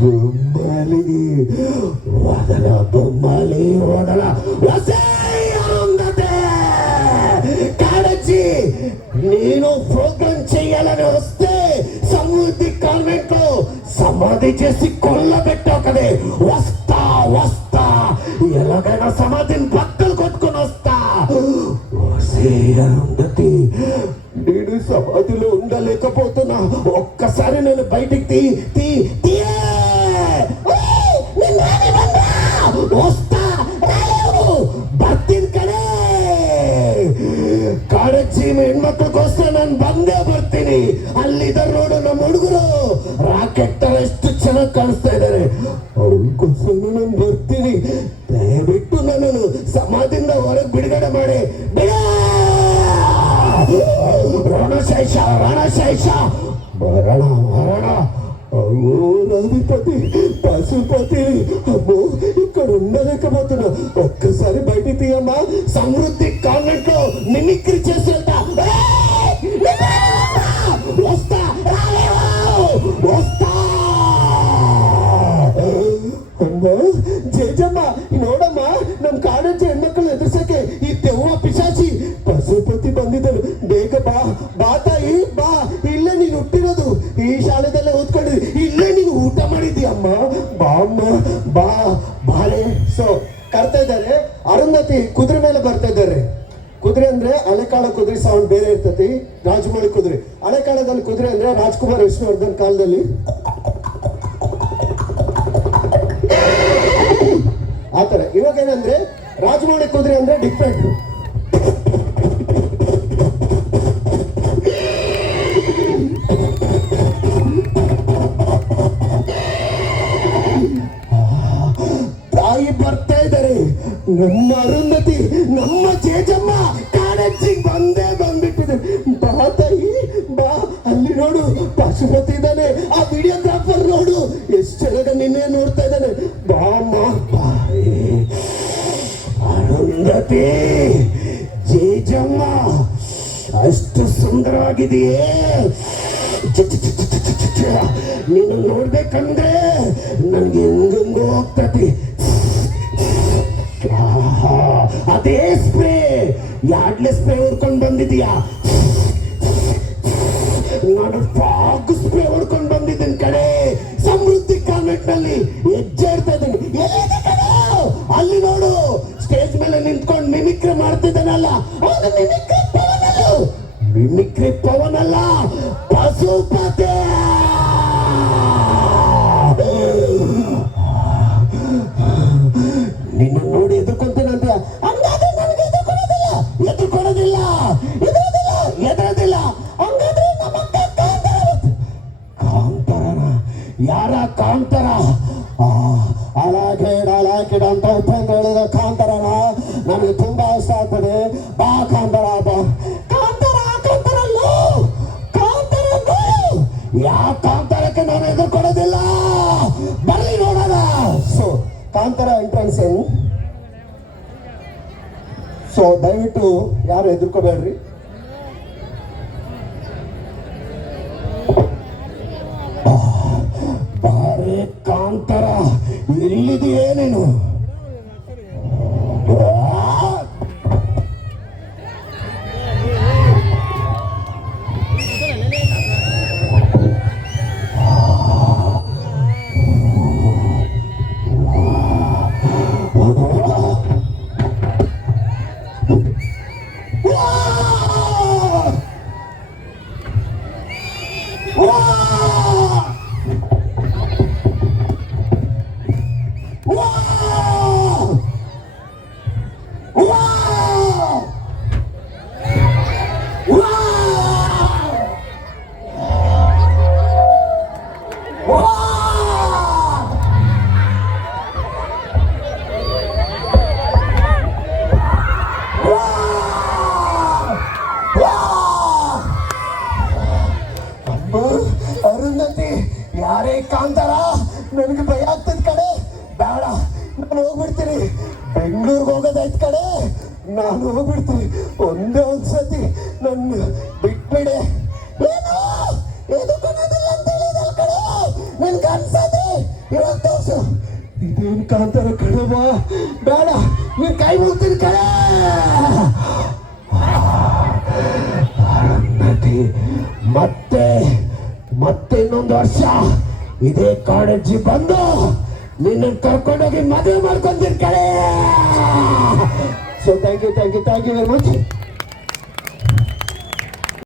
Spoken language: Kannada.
ಬೊಮ್ಮಲಿ ವದಲ ಬೊಮ್ಮಲಿ ವದಲ కాడొచ్చి నేను ప్రోగ్రాం చెయ్యాలని వస్తే సమృద్ధి కాన్వెంట్ లో సమాధి చేసి కొల్లబెట్టావు కదే. వస్తా వస్తా ఎలాగైనా సమాధిని బట్టలు కొట్టుకుని వస్తా. అరుంధతి, నేను సమాధిలో ఉండలేకపోతున్నా. ఒక్కసారి నేను బయటికి వస్తా. ಬರ್ತೀನಿ ಕಡೆ ಕಾಡಚ್ಚಿ ಹೆಣ್ಮಕ್ಳಿಗೋಸ್ಕರ ನಾನು ಬಂದೇ ಬರ್ತೀನಿ. ಅಲ್ಲಿದ್ದಾರೆ ನೋಡು ನಮ್ಮ ಹುಡುಗರು, ರಾಕೆಟ್ ತರ ಎಷ್ಟು ಚೆನ್ನಾಗಿ ಕಾಣಿಸ್ತಾ ಇದ್ದಾರೆ. ಅವ್ರಿಗೋಸ್ಕರ ನಾನು ಬರ್ತೀನಿ. ದಯವಿಟ್ಟು ನನ್ನನ್ನು ಸಮಾಧಿಯಿಂದ ಹೊರಗೆ ಬಿಡುಗಡೆ ಮಾಡಿ. ರಣಶೇಷ ರಣಶೇಷ ಮರಣ ಮರಣ. అధిపతి పశుపతి, అమ్మో ఇక్కడ ఉండలేకపోతున్నా. ఒక్కసారి బయటికి తీయమ్మా. సమృద్ధి కాన్వెంట్ లో మిమిక్రీ చేసి వెళ్తా. వస్తా వస్తా. ಅಮ್ಮ ಜೇಜಮ್ಮ ನೋಡಮ್ಮ, ನಮ್ ಕಾಡಂಚೆ ಹೆಣ್ಮಕ್ಳು ಎದುರ್ಸಕ್ಕೆ ಈ ದೆವ್ವ ಪಿಶಾಚಿ ಪಶುಪತಿ ಬಂದಿದ್ದರು. ಬೇಗ ಬಾ ಬಾ ತಾಯಿ ಬಾ. ಇಲ್ಲೇ ನೀನು ಹುಟ್ಟಿರೋದು, ಈ ಶಾಲೆದಲ್ಲೇ ಓದ್ಕೊಂಡಿದ್ವಿ, ಇಲ್ಲೇ ನೀನು ಊಟ ಮಾಡಿದ್ಯಮ್ಮ. ಬಾ ಅಮ್ಮ ಬಾ ಬಾರೆ. ಸೊ ಕರ್ತಾ ಇದ್ದಾರೆ. ಅರುಂಧತಿ ಕುದುರೆ ಮೇಲೆ ಬರ್ತಾ ಇದ್ದಾರೆ. ಕುದುರೆ ಅಂದ್ರೆ ಹಳೆಕಾಳ ಕುದುರೆ ಸೌಂಡ್ ಬೇರೆ ಇರ್ತತಿ. ರಾಜಮೌಳಿ ಕುದುರೆ, ಹಳೆಕಾಳದಲ್ಲಿ ಕುದುರೆ ಅಂದ್ರೆ ರಾಜ್ಕುಮಾರ್ ವಿಷ್ಣುವರ್ಧನ್ ಕಾಲದಲ್ಲಿ ಆತರ. ಇವಾಗ ಏನಂದ್ರೆ ರಾಜಮೌಳಿ ಕುದುರೆ ಅಂದ್ರೆ ಡಿಫ್ರೆಂಟ್. ತಾಯಿ ಬರ್ತಾ ಇದ್ದಾರೆ. ನಮ್ಮ ಅರುಂಧತಿ, ನಮ್ಮ ಜೇಜಮ್ಮ ಕಾಡಚ್ಚಿಗೆ ಬಂದ್ಬಿಟ್ಟಿದೆ. ಬಾ ತಾಯಿ ಬಾ. ಅಲ್ಲಿ ನೋಡು ಪಶುಪತಿ ಇದ್ದಾನೆ. ಆ ವಿಡಿಯೋಗ್ರಾಫರ್ ನೋಡು ಎಷ್ಟು ಚೆನ್ನಾಗ ನಿನ್ನೆ ನೋಡ್ತಾ ಇದ್ದಾನೆ. ಬಾ ಅಮ್ಮ ಬಾ. ಅರುಂಧತಿ ಜೇಜಮ್ಮ ಅಷ್ಟು ಸುಂದರವಾಗಿದೆಯೇ. ನೀನು ನೋಡ್ಬೇಕಂದ್ರೆ ನನ್ಗೆ ಹೆಂಗಂಗೋ ಹೋಗ್ತತಿ. ಅದೇ ಸ್ಪ್ರೇ, ಯಾಡ್ಲೆ ಸ್ಪ್ರೇ ಹೊಡ್ಕೊಂಡು ಬಂದಿದೀಯಾ. ನಾನು ಫಾಗ್ ಸ್ಪ್ರೇ ಹೊಡ್ಕೊಂಡು ಬಂದಿದ್ದೀನಿ ಕಡೆ. ಸಮೃದ್ಧಿ ಕಾನ್ವೆಂಟ್ ನಲ್ಲಿ ಹೆಜ್ಜೆ ಇರ್ತಾ ಇದ್ದೀನಿ. ಅಲ್ಲಿ ನೋಡು, ಸ್ಟೇಜ್ ಮೇಲೆ ನಿಂತ್ಕೊಂಡು ಮಿಮಿಕ್ರಿ ಮಾಡ್ತಿದ್ದಾನಲ್ಲ, ಅವನು ಮಿಮಿಕ್ರಿ ಪವನ್ ಅಲ್ಲ. ಮಿಮಿಕ್ರಿ ಪವನ್ ಅಲ್ಲ, ಪಶುಪತಿ. ನಿನ್ನ ನೋಡಿ ಎದುರ್ಕೊಂತೇನಂತ. ಹಂಗಾದ್ರೆ ನನಗೆ ಎದುರ್ಕೊಡೋದಿಲ್ಲ. ಹಂಗಾದ್ರೆ ನಮ್ಮ ಕಾಂತಾರನ. ಯಾರ ಕಾಂತಾರ? ಅಳಾಕಿಡ ಅಂತ ಉಪೇಂದ್ರ ಹೇಳಿದ ಕಾಂತಾರನ ನನಗೆ ತುಂಬಾ ಇಷ್ಟ ಆಗ್ತದೆ. ಬಾ ಕಾಂತಾರ ಬಾ. ಯಾವ ಕಾಂತಾರಕ್ಕೆ ನಾನು ಎದುರ್ಕೊಡೋದಿಲ್ಲ. ಬರ್ಲಿ ನೋಡೋಣ. ಸೊ ಕಾಂತಾರ ಎಂಟ್ರೆನ್ಸ್ ಏನು. ಸೊ ದಯವಿಟ್ಟು ಯಾರು ಎದುರ್ಕೋಬೇಡ್ರಿ. ಬಾರೆ ಕಾಂತಾರ, ಎಲ್ಲಿದೆಯೇ ನೀನು? ಅರುಂಧತಿ, ಯಾರೇ ಕಾಂತಾರ? ನನಗೆ ಭಯ ಆಗ್ತದ ಕಡೆ. ಬೇಡ, ನಾನು ಹೋಗ್ಬಿಡ್ತೀನಿ. ಬೆಂಗಳೂರಿಗೆ ಹೋಗೋದಾಯ್ತು ಕಡೆ. ನಾನು ಹೋಗ್ಬಿಡ್ತೀನಿ. ಒಂದೇ ಒಂದ್ಸತಿ ನನ್ನ ಬಿಟ್ಬಿಡೆ. ನಿನ್ ಕನ್ಸದೆ ಇವಾಗ ತೋರ್ಸು. ಇದೇನ್ ಕಾಂತಾರ ಕಣವ, ಬೇಡ ನೀನ್ ಕೈ ಮುಗ್ತೀನಿ ಕಣೆ. ಅರುಂಧತಿ, ಮತ್ತೆ ಮತ್ತೆ ಇನ್ನೊಂದು ವರ್ಷ ಇದೇ ಕಾಲೇಜಿ ಬಂದು ನಿನ್ನ ಕರ್ಕೊಂಡೋಗಿ ಮದುವೆ ಮಾಡ್ಕೊಂತೀನಿ ಕಣೆ. So thank you very much.